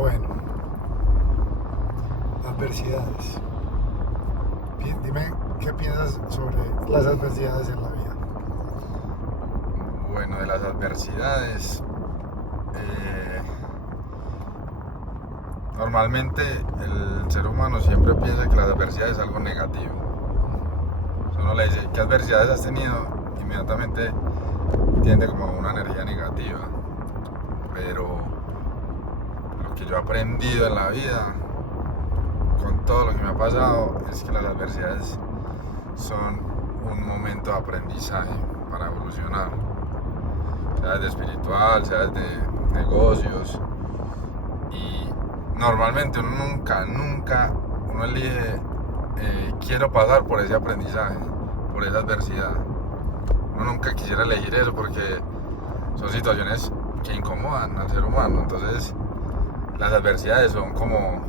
Bueno, adversidades. Dime qué piensas sobre las adversidades en la vida. Bueno, de las adversidades, normalmente el ser humano siempre piensa que las adversidades es algo negativo. Si uno le dice, ¿qué adversidades has tenido? Inmediatamente tiende como a una energía negativa. Pero lo que yo he aprendido en la vida, con todo lo que me ha pasado, es que las adversidades son un momento de aprendizaje para evolucionar, sea de espiritual, sea de negocios. Y normalmente uno nunca uno elige quiero pasar por ese aprendizaje, por esa adversidad. Uno nunca quisiera elegir eso porque son situaciones que incomodan al ser humano. Entonces las adversidades son como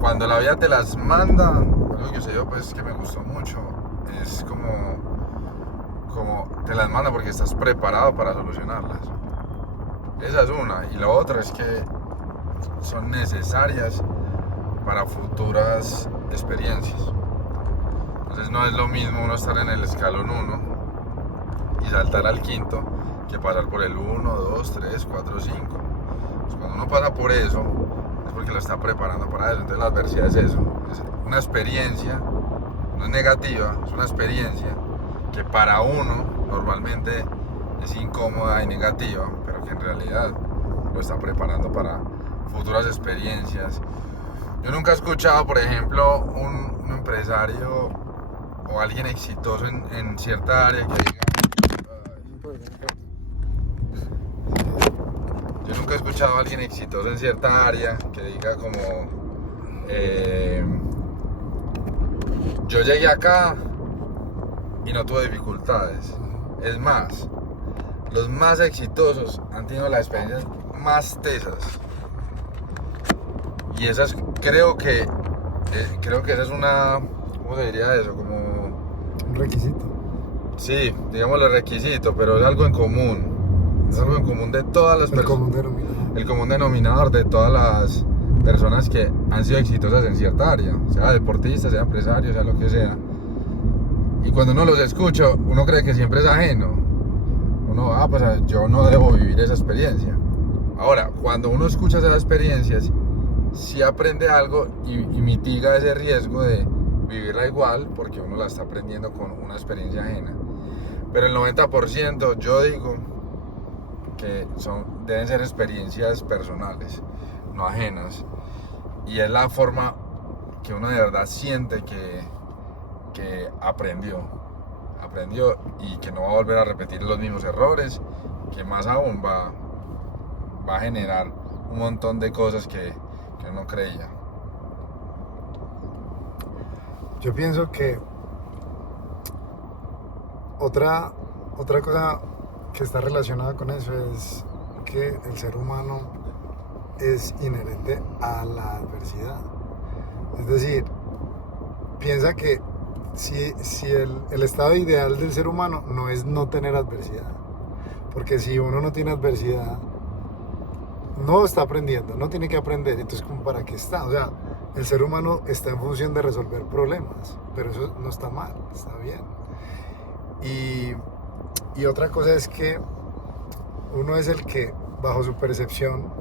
cuando la vida te las manda. Algo que sé yo pues que me gustó mucho es como te las manda porque estás preparado para solucionarlas. Esa es una. Y la otra es que son necesarias para futuras experiencias. Entonces no es lo mismo uno estar en el escalón 1 y saltar al quinto que pasar por el 1, 2, 3, 4, 5. Entonces, cuando uno pasa por eso es porque lo está preparando para eso. Entonces la adversidad es eso, es una experiencia, no es negativa, es una experiencia que para uno normalmente es incómoda y negativa, pero que en realidad lo está preparando para futuras experiencias. Yo nunca he escuchado, por ejemplo, un empresario o alguien exitoso en cierta área que diga... Yo nunca he escuchado a alguien exitoso en cierta área que diga como... yo llegué acá y no tuve dificultades. Es más, los más exitosos han tenido las experiencias más tesas. Y esas creo que esa es una, ¿cómo se diría eso? Como Un requisito. sí, digamos el requisito, pero es algo en común. Es algo en común de todas las El personas. común denominador. El común denominador de todas las personas que han sido exitosas en cierta área, sea deportista, sea empresario, sea lo que sea. Y cuando uno los escucha, uno cree que siempre es ajeno. Uno, pues yo no debo vivir esa experiencia. Ahora, cuando uno escucha esas experiencias, sí aprende algo y mitiga ese riesgo de vivirla igual, porque uno la está aprendiendo con una experiencia ajena. Pero el 90% yo digo que deben ser experiencias personales, no ajenas. Y es la forma que uno de verdad siente que aprendió y que no va a volver a repetir los mismos errores, que más aún va a generar un montón de cosas que uno creía. Yo pienso que otra cosa que está relacionada con eso es que el ser humano es inherente a la adversidad. Es decir, piensa que si el estado ideal del ser humano no es no tener adversidad, porque si uno no tiene adversidad, no está aprendiendo, no tiene que aprender, entonces ¿como para qué está? O sea, el ser humano está en función de resolver problemas, pero eso no está mal, está bien. Y otra cosa es que uno es el que, bajo su percepción,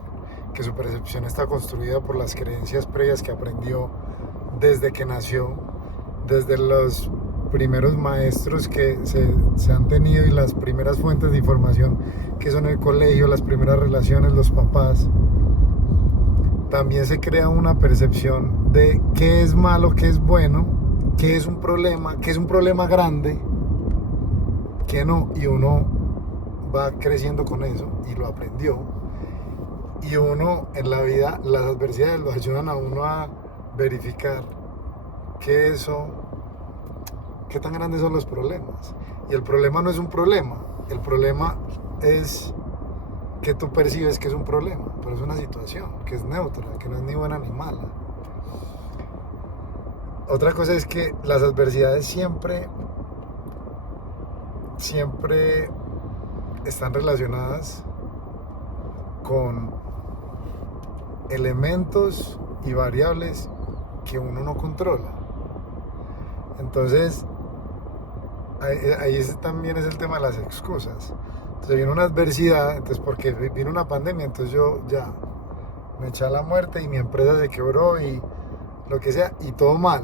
que su percepción está construida por las creencias previas que aprendió desde que nació, desde los primeros maestros que se han tenido y las primeras fuentes de información que son el colegio, las primeras relaciones, los papás. También se crea una percepción de qué es malo, qué es bueno, qué es un problema grande, qué no, y uno va creciendo con eso y lo aprendió. Y uno en la vida, las adversidades lo ayudan a uno a verificar qué tan grandes son los problemas. Y el problema no es un problema, el problema es que tú percibes que es un problema, pero es una situación que es neutra, que no es ni buena ni mala. Otra cosa es que las adversidades siempre están relacionadas con elementos y variables que uno no controla. Entonces, ahí también es el tema de las excusas. Entonces vino una adversidad, entonces porque vino una pandemia, entonces yo ya me eché a la muerte y mi empresa se quebró y lo que sea, y todo mal.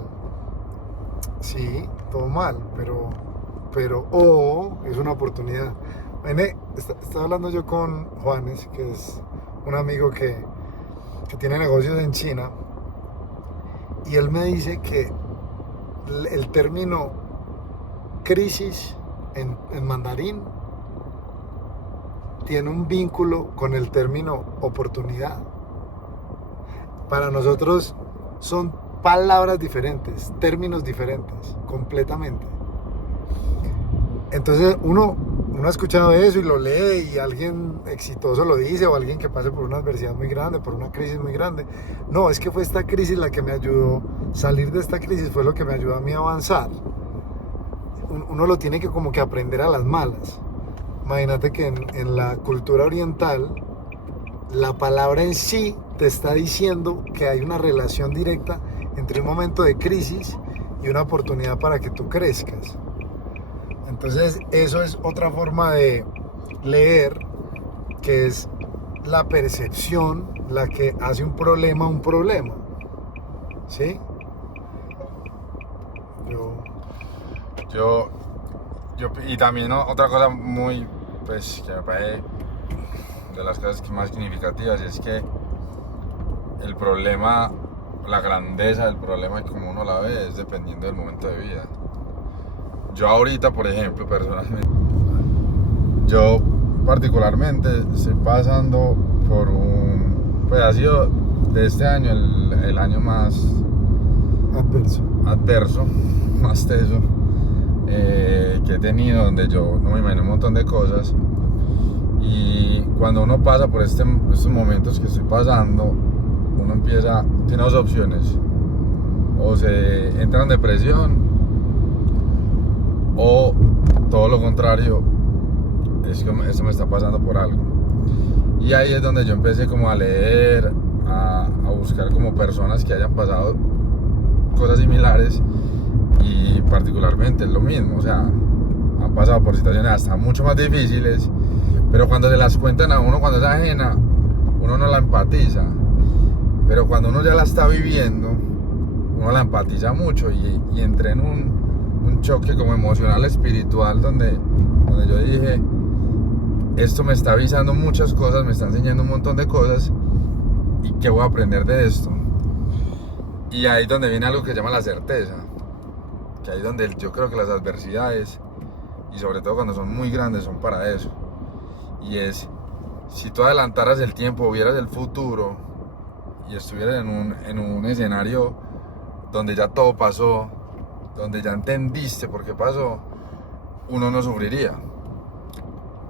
Sí, todo mal, pero es una oportunidad. Estaba hablando yo con Juanes, que es un amigo que tiene negocios en China, y él me dice que el término crisis en mandarín tiene un vínculo con el término oportunidad. Para nosotros son palabras diferentes, términos diferentes, completamente. Entonces uno ha escuchado eso y lo lee y alguien exitoso lo dice, o alguien que pase por una adversidad muy grande, por una crisis muy grande. No, es que fue esta crisis la que me ayudó, salir de esta crisis fue lo que me ayudó a mí a avanzar. Uno lo tiene que como que aprender a las malas. Imagínate que en la cultura oriental, la palabra en sí te está diciendo que hay una relación directa entre un momento de crisis y una oportunidad para que tú crezcas. Entonces, eso es otra forma de leer, que es la percepción la que hace un problema. ¿Sí? Y también, ¿no?, otra cosa muy, pues, que me parece de las cosas más significativas es que el problema, la grandeza del problema, como uno la ve, es dependiendo del momento de vida. Yo ahorita, por ejemplo, personalmente, yo particularmente estoy pasando por pues ha sido de este año el año más adverso, más teso, que he tenido, donde yo no me imagino un montón de cosas. Y cuando uno pasa por estos momentos que estoy pasando, uno tiene dos opciones: o se entra en depresión, o todo lo contrario, es que esto me está pasando por algo. Y ahí es donde yo empecé como a leer, a buscar como personas que hayan pasado cosas similares, y particularmente es lo mismo, o sea, han pasado por situaciones hasta mucho más difíciles, pero cuando se las cuentan a uno, cuando es ajena, uno no la empatiza, pero cuando uno ya la está viviendo, uno la empatiza mucho y entré en un choque como emocional, espiritual, donde yo dije, esto me está avisando muchas cosas, me está enseñando un montón de cosas, y ¿qué voy a aprender de esto? Y ahí es donde viene algo que se llama la certeza, que ahí es donde yo creo que las adversidades, y sobre todo cuando son muy grandes, son para eso. Y es, si tú adelantaras el tiempo, vieras el futuro y estuvieras en un escenario donde ya todo pasó, donde ya entendiste por qué pasó, uno no sufriría.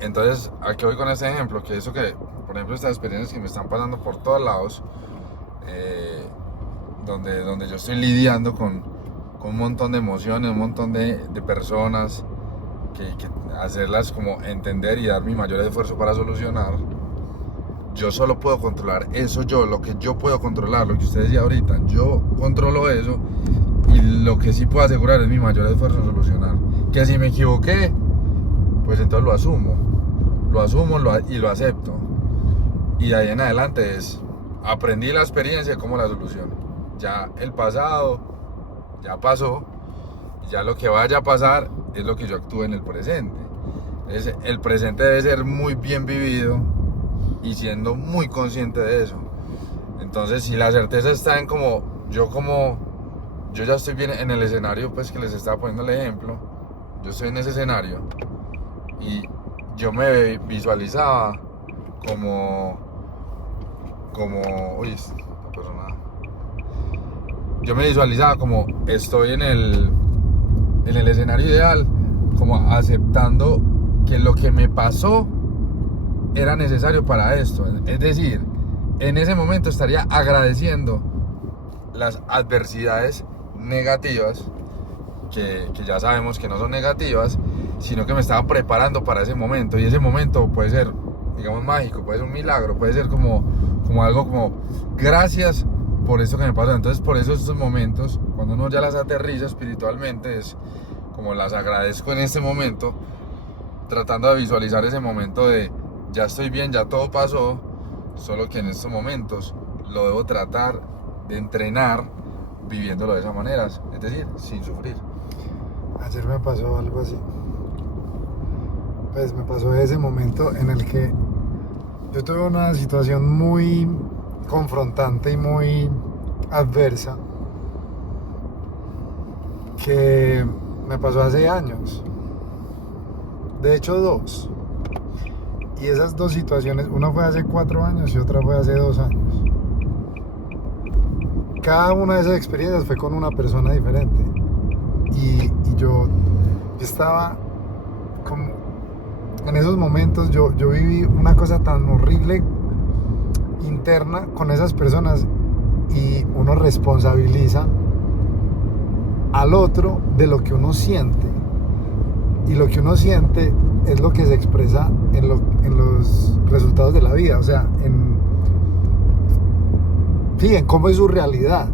Entonces, ¿a qué voy con este ejemplo? Que eso que, por ejemplo, estas experiencias que me están pasando por todos lados, donde yo estoy lidiando con un montón de emociones, un montón de personas, que hacerlas como entender y dar mi mayor esfuerzo para solucionar. Yo solo puedo controlar eso, lo que yo puedo controlar, lo que usted decía ahorita, yo controlo eso, y lo que sí puedo asegurar es mi mayor esfuerzo en solucionar. Que si me equivoqué, pues entonces lo asumo y lo acepto, y de ahí en adelante aprendí la experiencia como la solución. Ya el pasado ya pasó, y ya lo que vaya a pasar es lo que yo actúe en el presente. Entonces, el presente debe ser muy bien vivido y siendo muy consciente de eso. Entonces, si la certeza está en yo ya estoy bien en el escenario, pues, que les estaba poniendo el ejemplo, yo estoy en ese escenario y yo me visualizaba yo me visualizaba como estoy en el escenario ideal, como aceptando que lo que me pasó era necesario para esto. Es decir, en ese momento estaría agradeciendo las adversidades negativas, que ya sabemos que no son negativas, sino que me estaba preparando para ese momento, y ese momento puede ser digamos, mágico, puede ser un milagro, puede ser como algo como, gracias por esto que me pasó. Entonces, por eso estos momentos, cuando uno ya las aterriza espiritualmente, es como las agradezco en este momento, tratando de visualizar ese momento de, ya estoy bien, ya todo pasó, solo que en estos momentos lo debo tratar de entrenar viviéndolo de esa manera, es decir, sin sufrir. Ayer me pasó algo así. Pues me pasó ese momento en el que yo tuve una situación muy confrontante y muy adversa que me pasó hace años. De hecho, 2. Y esas 2 situaciones, una fue hace 4 años y otra fue hace 2 años. Cada una de esas experiencias fue con una persona diferente. Y yo estaba como... En esos momentos yo viví una cosa tan horrible interna con esas personas y uno responsabiliza al otro de lo que uno siente. Y lo que uno siente es lo que se expresa en los resultados de la vida, o sea, en cómo es su realidad.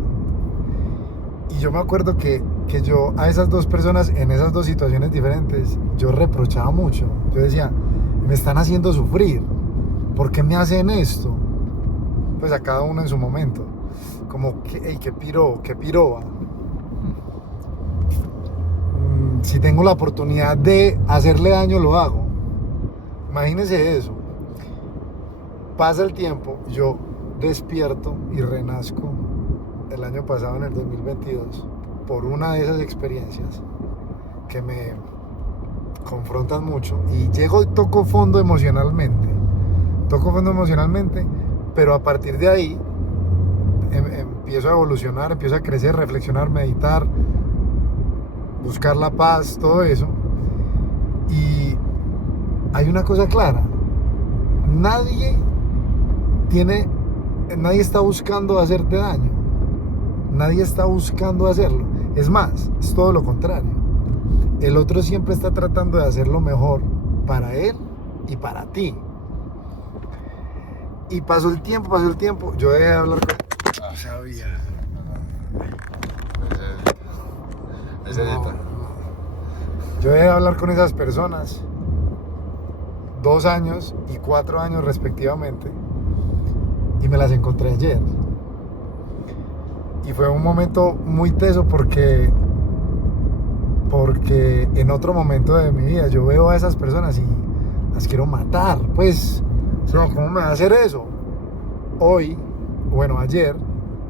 Y yo me acuerdo que yo a esas 2 personas en esas 2 situaciones diferentes, yo reprochaba mucho. Yo decía, me están haciendo sufrir, ¿por qué me hacen esto? Pues a cada uno en su momento, como, qué piroba. Si tengo la oportunidad de hacerle daño, lo hago. Imagínense eso. Pasa el tiempo, yo despierto y renazco el año pasado, en el 2022, por una de esas experiencias que me confrontan mucho, y llego y toco fondo emocionalmente, pero a partir de ahí empiezo a evolucionar, empiezo a crecer, reflexionar, meditar, buscar la paz, todo eso. Y hay una cosa clara: nadie está buscando hacerte daño, nadie está buscando hacerlo. Es más, es todo lo contrario. El otro siempre está tratando de hacer lo mejor para él y para ti. Y pasó el tiempo, yo dejé de hablar con... Sabía. Ese edita. Yo dejé de hablar con esas personas 2 años y 4 años respectivamente, y me las encontré ayer. Y fue un momento muy teso porque en otro momento de mi vida yo veo a esas personas y las quiero matar. Pues, ¿cómo me va a hacer eso? Hoy, bueno, ayer,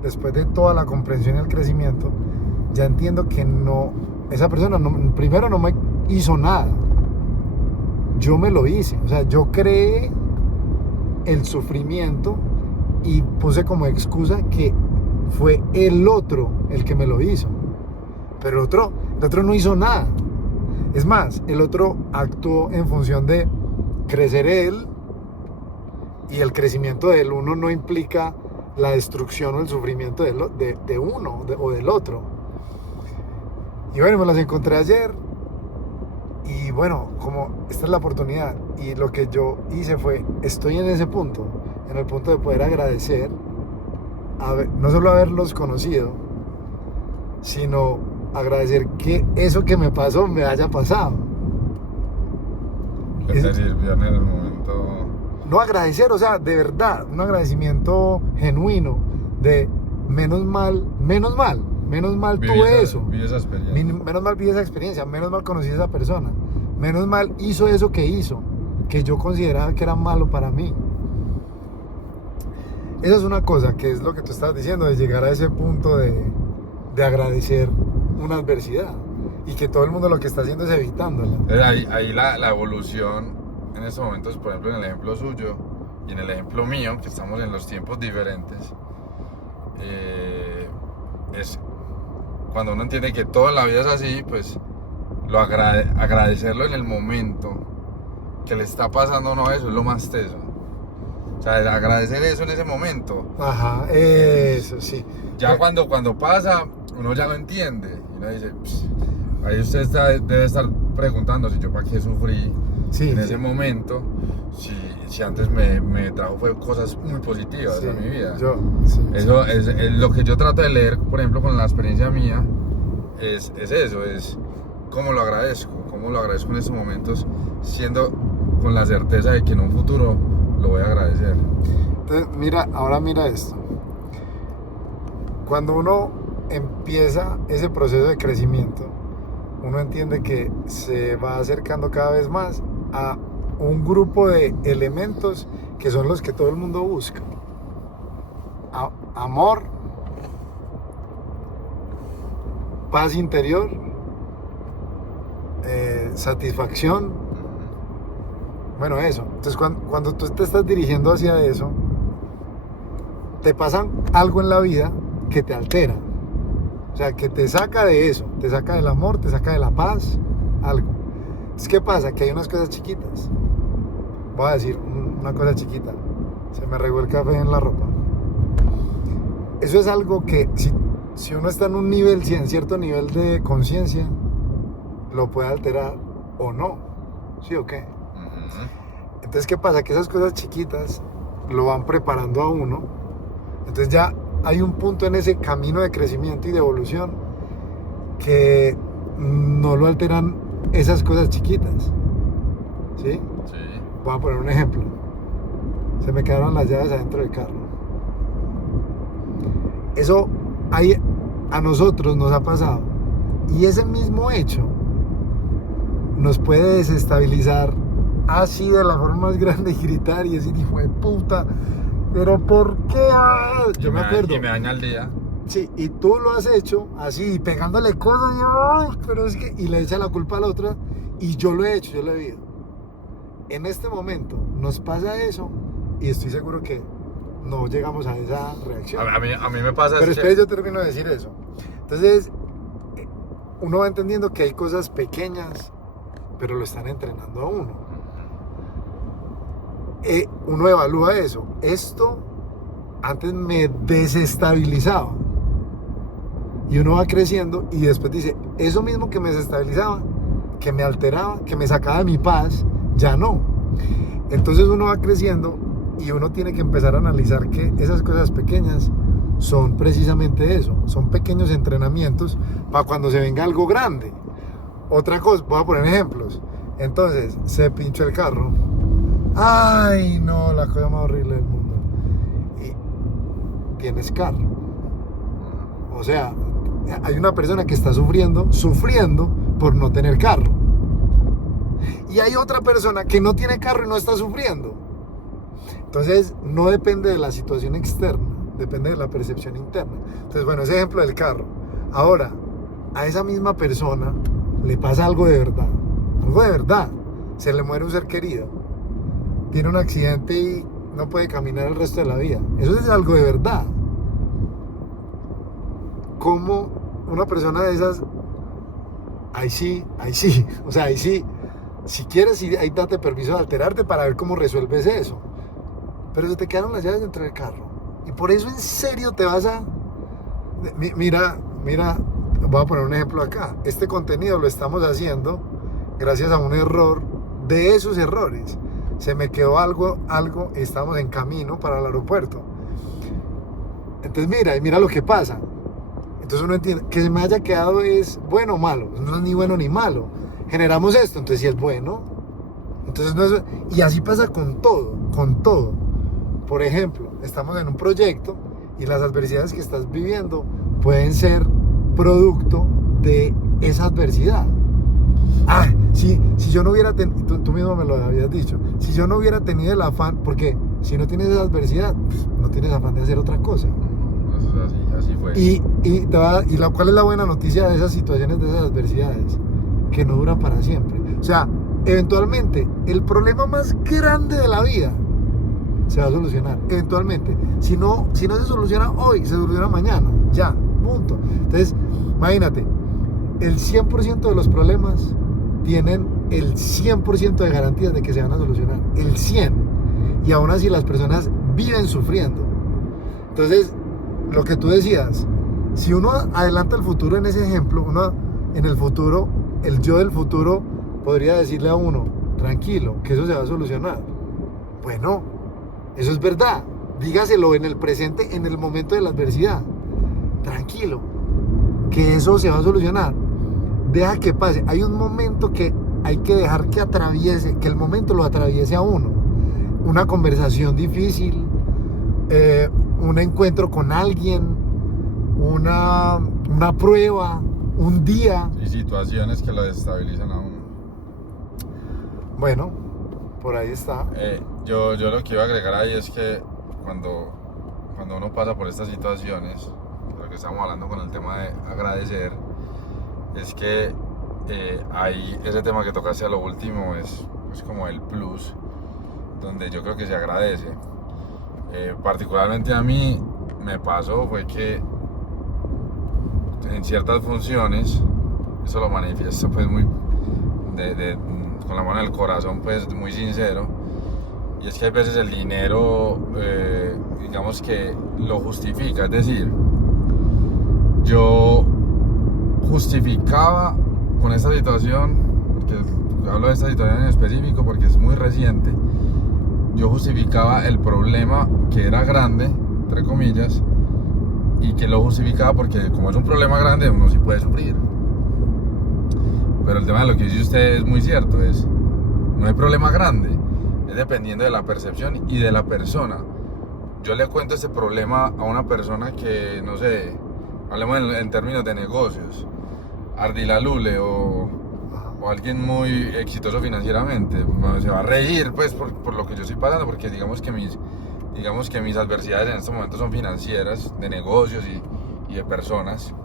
después de toda la comprensión y el crecimiento, ya entiendo que no, esa persona primero no me hizo nada, yo me lo hice. O sea, yo creé el sufrimiento y puse como excusa que fue el otro el que me lo hizo. Pero el otro no hizo nada. Es más, el otro actuó en función de crecer él, y el crecimiento del uno no implica la destrucción o el sufrimiento de uno o del otro. Y bueno, me las encontré ayer, y bueno, como esta es la oportunidad, y lo que yo hice fue, estoy en ese punto, en el punto de poder agradecer, no solo haberlos conocido, sino agradecer que eso que me pasó me haya pasado. ¿Qué te sirvió en el momento? No, agradecer, o sea, de verdad, un agradecimiento genuino de menos mal tuve eso. Vi esa experiencia. Menos mal vi esa experiencia, menos mal conocí a esa persona, menos mal hizo eso que hizo, que yo consideraba que era malo para mí. Esa es una cosa, que es lo que tú estabas diciendo, de llegar a ese punto de agradecer una adversidad, y que todo el mundo lo que está haciendo es evitándola. Ahí la evolución en estos momentos, por ejemplo, en el ejemplo suyo y en el ejemplo mío, que estamos en los tiempos diferentes, es cuando uno entiende que todo en la vida es así, pues agradecerlo en el momento que le está pasando, no, eso es lo más teso. O sea, agradecer eso en ese momento. Ajá, eso sí. Ya cuando pasa, uno ya lo entiende. Y uno dice, ahí usted debe estar preguntándose, yo para qué sufrí en ese momento, si antes me trajo fue cosas muy positivas Sí, a mi vida. sí. Es lo que yo trato de leer, por ejemplo, con la experiencia mía, es eso, es cómo lo agradezco en estos momentos, siendo con la certeza de que en un futuro lo voy a agradecer. Entonces, ahora mira esto. Cuando uno empieza ese proceso de crecimiento, uno entiende que se va acercando cada vez más a un grupo de elementos que son los que todo el mundo busca. Amor, paz interior, satisfacción. Bueno, eso. Entonces, cuando tú te estás dirigiendo hacia eso, te pasa algo en la vida que te altera. O sea, que te saca de eso, te saca del amor, te saca de la paz, algo. Entonces, ¿qué pasa? Que hay unas cosas chiquitas. Voy a decir una cosa chiquita. Se me regó el café en la ropa. Eso es algo que si uno está en un nivel, si en cierto nivel de conciencia, lo puede alterar o no. ¿Sí o qué? Entonces, ¿qué pasa? Que esas cosas chiquitas lo van preparando a uno. Entonces ya hay un punto en ese camino de crecimiento y de evolución que no lo alteran esas cosas chiquitas. ¿Sí? Sí. Voy a poner un ejemplo. Se me quedaron las llaves adentro del carro. Eso a nosotros nos ha pasado. Y ese mismo hecho nos puede desestabilizar así de la forma más grande y gritar y decir, hijo de puta, pero ¿por qué? Yo me acuerdo. Y me daña el día. Sí, y tú lo has hecho así, pegándole cosas y, ¡ay! Pero es que, y le echa la culpa al otro, y yo lo he hecho, yo lo he vivido. En este momento nos pasa eso y estoy seguro que no llegamos a esa reacción. A mí me pasa. Pero espera, yo termino de decir eso. Entonces, uno va entendiendo que hay cosas pequeñas, pero lo están entrenando a uno. Uno evalúa eso. Esto antes me desestabilizaba. Y uno va creciendo y después dice, eso mismo que me desestabilizaba, que me alteraba, que me sacaba de mi paz, ya no. Entonces uno va creciendo y uno tiene que empezar a analizar que esas cosas pequeñas son precisamente eso, son pequeños entrenamientos para cuando se venga algo grande. Otra cosa, voy a poner ejemplos. Entonces, se pinchó el carro. Ay, no, la cosa más horrible del mundo. Y tienes carro. O sea, hay una persona que está sufriendo por no tener carro. Y hay otra persona que no tiene carro y no está sufriendo. Entonces, no depende de la situación externa, depende de la percepción interna. Entonces, bueno, ese ejemplo del carro. Ahora, a esa misma persona le pasa algo de verdad. Algo de verdad. Se le muere un ser querido. Tiene un accidente y no puede caminar el resto de la vida. Eso es algo de verdad. Como una persona de esas, ahí sí. O sea, ahí sí. Si quieres, ahí date permiso de alterarte para ver cómo resuelves eso. Pero se te quedaron las llaves dentro del carro. Y por eso en serio te vas a... Mira, voy a poner un ejemplo acá. Este contenido lo estamos haciendo gracias a un error de esos errores. Se me quedó algo, estamos en camino para el aeropuerto. Entonces mira lo que pasa. Entonces uno entiende, que se me haya quedado es bueno o malo. No es ni bueno ni malo. Generamos esto, entonces si es bueno. Entonces no es... Y así pasa con todo. Por ejemplo, estamos en un proyecto y las adversidades que estás viviendo pueden ser producto de esa adversidad. Si yo no hubiera tenido, tú mismo me lo habías dicho, si yo no hubiera tenido el afán, porque si no tienes esa adversidad, pues, no tienes afán de hacer otra cosa. Eso es así fue. ¿Cuál es la buena noticia de esas situaciones, de esas adversidades? Que no duran para siempre. O sea, eventualmente, el problema más grande de la vida se va a solucionar, eventualmente. Si no se soluciona hoy, se soluciona mañana, ya, punto. Entonces, imagínate, el 100% de los problemas tienen el 100% de garantías de que se van a solucionar, el 100%. Y aún así las personas viven sufriendo. Entonces, lo que tú decías, si uno adelanta el futuro en ese ejemplo, en el futuro, el yo del futuro podría decirle a uno, tranquilo, que eso se va a solucionar. Bueno, eso es verdad. Dígaselo en el presente, en el momento de la adversidad. Tranquilo, que eso se va a solucionar. Deja que pase. Hay un momento que hay que dejar que atraviese, que el momento lo atraviese a uno. Una conversación difícil, un encuentro con alguien, una prueba, un día. Y situaciones que lo desestabilizan a uno. Bueno, por ahí está. Yo lo que iba a agregar ahí es que cuando uno pasa por estas situaciones, lo que estamos hablando con el tema de agradecer, es que ahí ese tema que tocaste a lo último es como el plus, donde yo creo que se agradece. Particularmente a mí me pasó fue que en ciertas funciones, eso lo manifiesto pues muy con la mano en el corazón, pues muy sincero, y es que hay veces el dinero digamos que lo justifica, es decir, yo justificaba con esta situación, porque hablo de esta situación en específico porque es muy reciente, yo justificaba el problema que era grande, entre comillas, y que lo justificaba porque como es un problema grande uno sí puede sufrir. Pero el tema de lo que dice usted es muy cierto, no hay problema grande, es dependiendo de la percepción y de la persona. Yo le cuento este problema a una persona que, no sé, hablemos en términos de negocios, Ardila Lule o alguien muy exitoso financieramente, se va a reír pues por lo que yo estoy pasando, porque digamos que mis adversidades en estos momentos son financieras, de negocios y de personas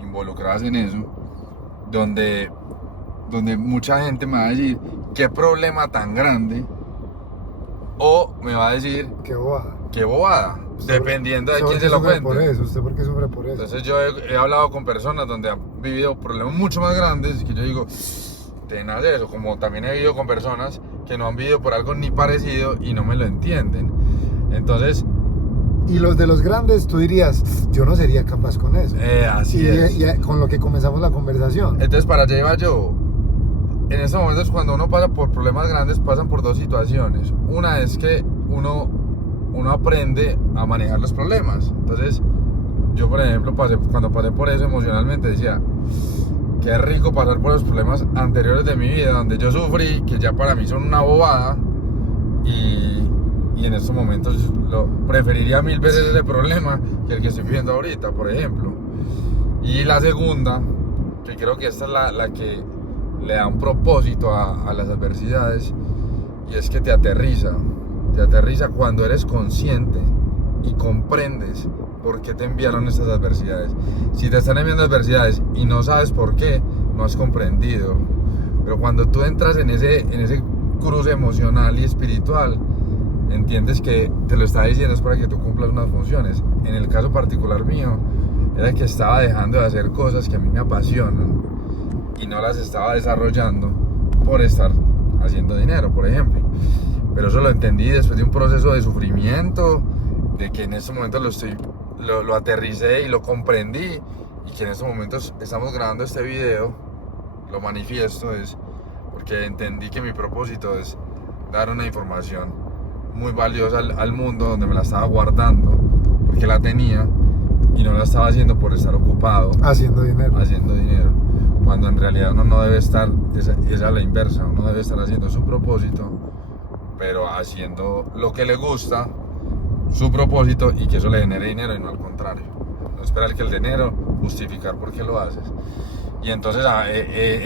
involucradas en eso, donde mucha gente me va a decir qué problema tan grande, o me va a decir qué bobada, dependiendo de quién se lo cuente. ¿Usted por qué sufre por eso? Entonces yo he hablado con personas donde han vivido problemas mucho más grandes que yo digo, tenaz eso, como también he vivido con personas que no han vivido por algo ni parecido y no me lo entienden. Entonces... Y los de los grandes, tú dirías, yo no sería capaz con eso. Así es. Y con lo que comenzamos la conversación. Entonces, para allá iba yo. En estos momentos, cuando uno pasa por problemas grandes, pasan por dos situaciones. Una es que uno aprende a manejar los problemas. Entonces, yo, por ejemplo, cuando pasé por eso emocionalmente, decía, qué rico pasar por los problemas anteriores de mi vida, donde yo sufrí, que ya para mí son una bobada, y en estos momentos lo preferiría 1000 veces ese problema que el que estoy viviendo ahorita, por ejemplo. Y la segunda, que creo que esta es la que le da un propósito a las adversidades, y es que te aterriza cuando eres consciente y comprendes por qué te enviaron estas adversidades. Si te están enviando adversidades y no sabes por qué, no has comprendido. Pero cuando tú entras en ese cruce emocional y espiritual, entiendes que te lo está diciendo es para que tú cumplas unas funciones. En el caso particular mío, era que estaba dejando de hacer cosas que a mí me apasionan y no las estaba desarrollando por estar haciendo dinero, por ejemplo. Pero eso lo entendí después de un proceso de sufrimiento, de que en estos momentos lo aterricé y lo comprendí, y que en estos momentos estamos grabando este video, lo manifiesto, es porque entendí que mi propósito es dar una información muy valiosa al mundo, donde me la estaba guardando porque la tenía y no la estaba haciendo por estar ocupado haciendo dinero, cuando en realidad uno no debe estar, es a la inversa, uno debe estar haciendo su propósito, pero haciendo lo que le gusta, su propósito, y que eso le genere dinero y no al contrario. No esperar que el dinero justificar por qué lo haces. Y entonces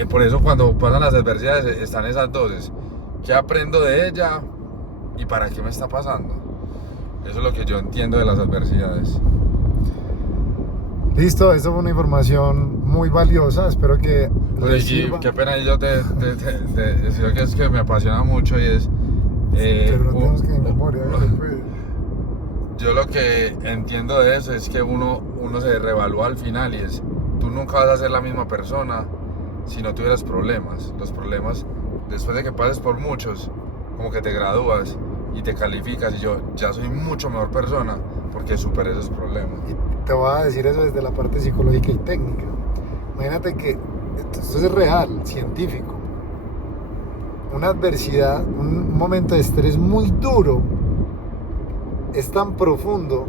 por eso cuando pasan las adversidades están esas dos: ¿qué aprendo de ella y para qué me está pasando? Eso es lo que yo entiendo de las adversidades. Listo, esto fue una información muy valiosa, espero que les sirva. Qué pena, yo te decía que es que me apasiona mucho, y es... pero no tenemos que memoria, yo lo que entiendo de eso es que uno se reevalúa al final, y es, tú nunca vas a ser la misma persona si no tuvieras problemas. Los problemas, después de que pases por muchos, como que te gradúas y te calificas, y yo ya soy mucho mejor persona porque superé esos problemas. Y te voy a decir eso desde la parte psicológica y técnica. Imagínate que esto es real, científico. una adversidad, un momento de estrés muy duro, es tan profundo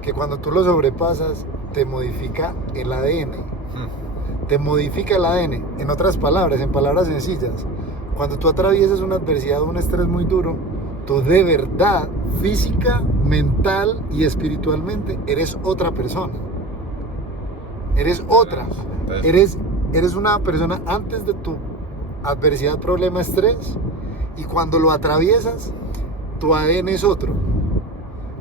que cuando tú lo sobrepasas, te modifica el ADN. Te modifica el ADN. En otras palabras, en palabras sencillas, cuando tú atraviesas una adversidad o un estrés muy duro, tú de verdad, física, mental y espiritualmente, eres otra persona. Eres otra. Eres una persona antes de tu adversidad, problema, estrés, y cuando lo atraviesas, tu ADN es otro.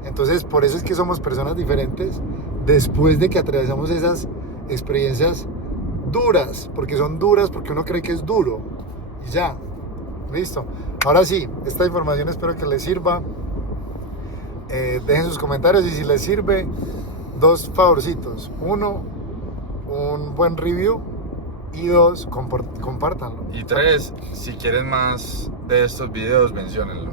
Entonces, por eso es que somos personas diferentes después de que atravesamos esas experiencias duras, porque son duras, porque uno cree que es duro, y ya, listo. Ahora sí, esta información espero que les sirva. Dejen sus comentarios y si les sirve, 2 favorcitos. 1, un buen review, y 2, compártanlo. Y 3, si quieren más de estos videos, menciónenlo.